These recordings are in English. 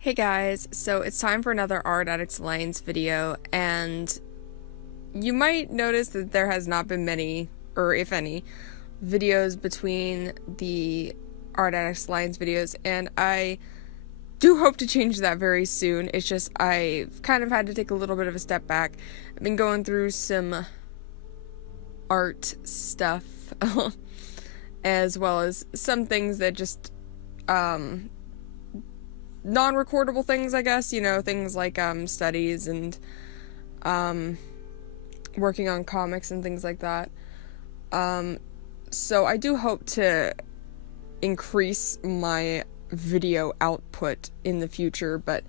Hey guys, so it's time for another Art Addicts Alliance video, and you might notice that there has not been many, or if any, videos between the Art Addicts Alliance videos, and I do hope to change that very soon. It's just I've kind of had to take a little bit of a step back. I've been going through some art stuff, as well as some things that just, non-recordable things, I guess, things like studies and working on comics and things like that. So I do hope to increase my video output in the future, but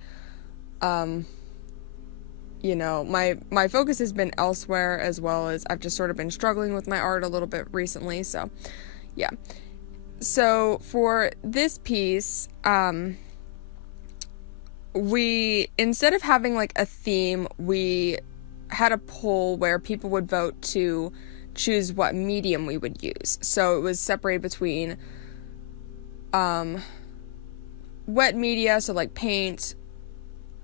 my focus has been elsewhere, as well as I've just sort of been struggling with my art a little bit recently. So yeah, so for this piece, we, instead of having like a theme, we had a poll where people would vote to choose what medium we would use. So it was separated between wet media, so like paint,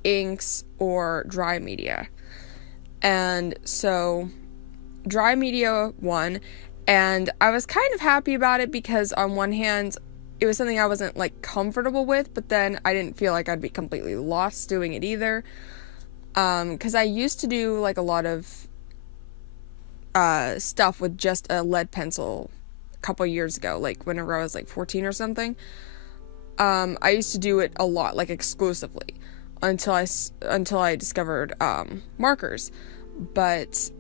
inks, or dry media. And so dry media won, and I was kind of happy about it because on one hand, it was something I wasn't like comfortable with, but then I didn't feel like I'd be completely lost doing it either. Because I used to do like a lot of stuff with just a lead pencil a couple years ago, like whenever I was like 14 or something. I used to do it a lot, like exclusively, until I discovered markers. But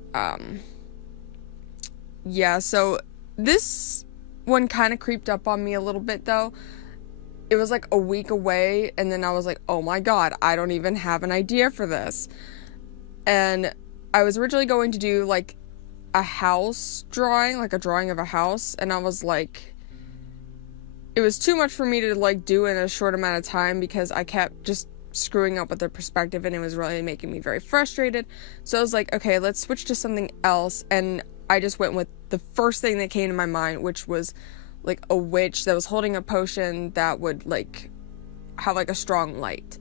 yeah, so this one kind of creeped up on me a little bit, though. It was like a week away, and then I was like, oh my god, I don't even have an idea for this. And I was originally going to do like a house drawing, like a drawing of a house, and I was like, it was too much for me to like do in a short amount of time because I kept just screwing up with the perspective, and it was really making me very frustrated. So I was like, okay, let's switch to something else, and I just went with the first thing that came to my mind, which was like a witch that was holding a potion that would like have like a strong light.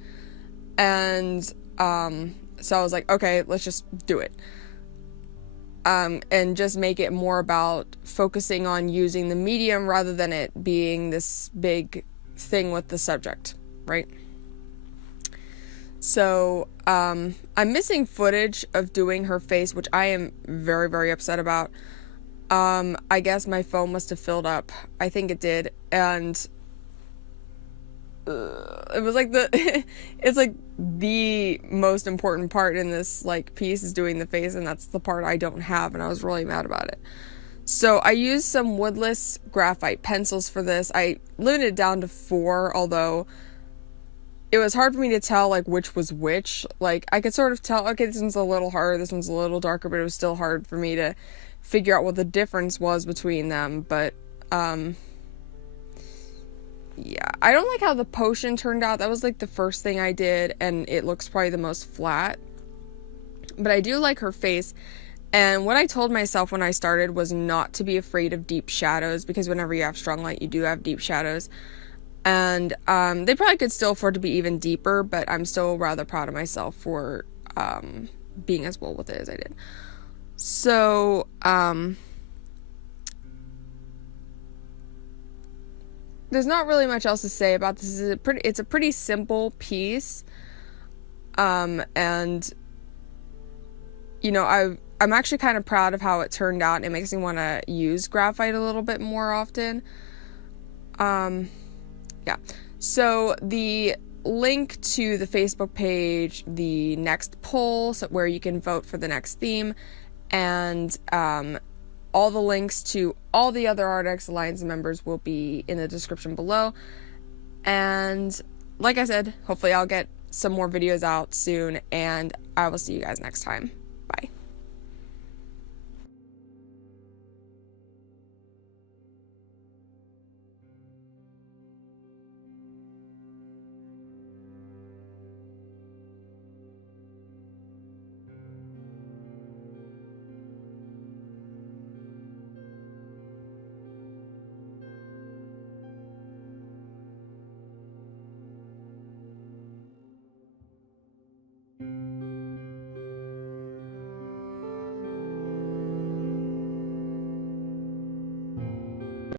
And so I was like, okay, let's just do it. And just make it more about focusing on using the medium rather than it being this big thing with the subject, right? So I'm missing footage of doing her face, which I am very, very upset about. I guess my phone must have filled up. I think it did, and it was like it's like the most important part in this like piece is doing the face, and that's the part I don't have, and I was really mad about it. So I used some woodless graphite pencils for this. I limited it down to 4, although it was hard for me to tell like which was which. Like I could sort of tell, okay, this one's a little harder, this one's a little darker, but it was still hard for me to figure out what the difference was between them. But yeah, I don't like how the potion turned out. That was like the first thing I did, and it looks probably the most flat. But I do like her face. And what I told myself when I started was not to be afraid of deep shadows, because whenever you have strong light, you do have deep shadows. And they probably could still afford to be even deeper, but I'm still rather proud of myself for being as well with it as I did. So there's not really much else to say about this. It's a pretty simple piece, and I'm actually kind of proud of how it turned out. It makes me want to use graphite a little bit more often. Yeah, so the link to the Facebook page, the next poll, so where you can vote for the next theme, and all the links to all the other Addicts Alliance members will be in the description below. And like I said, hopefully I'll get some more videos out soon, and I will see you guys next time. Bye.